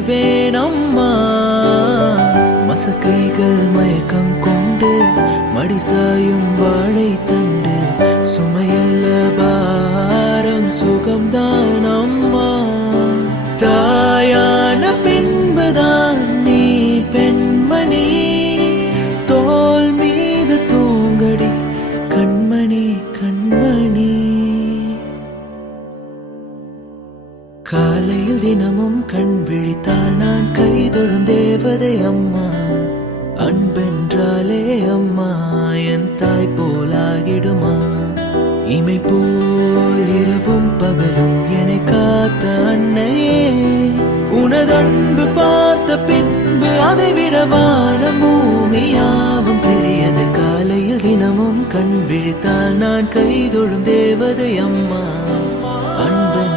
செய்வேன் அம்மா. மசக்கைகள் மயக்கம் கொண்டு மடிசாயும் வாழை தண்டு சுமையல்ல பாரம் சுகம்தான் அம்மா. தாயான பின்புதான் நீ பெண்மணி, தோல் மீது தூங்கடி கண்மணி கண்மணி. காலையில் தினமும் கண் விழித்தால் நான் கைதொழும் தேவதை அம்மா. அன்பென்றாலே அம்மா என் தாய் போலாகிடுமா. இமை போல் இரவும் பகலும் என்னை காத்த அன்னையே, உனது அன்பு பார்த்த பின்பு அதை விட வானம் பூமியாவும் சிறியது. காலையில் தினமும் கண் விழித்தால் நான் கைதொழும் தேவதை அம்மா. அன்பன்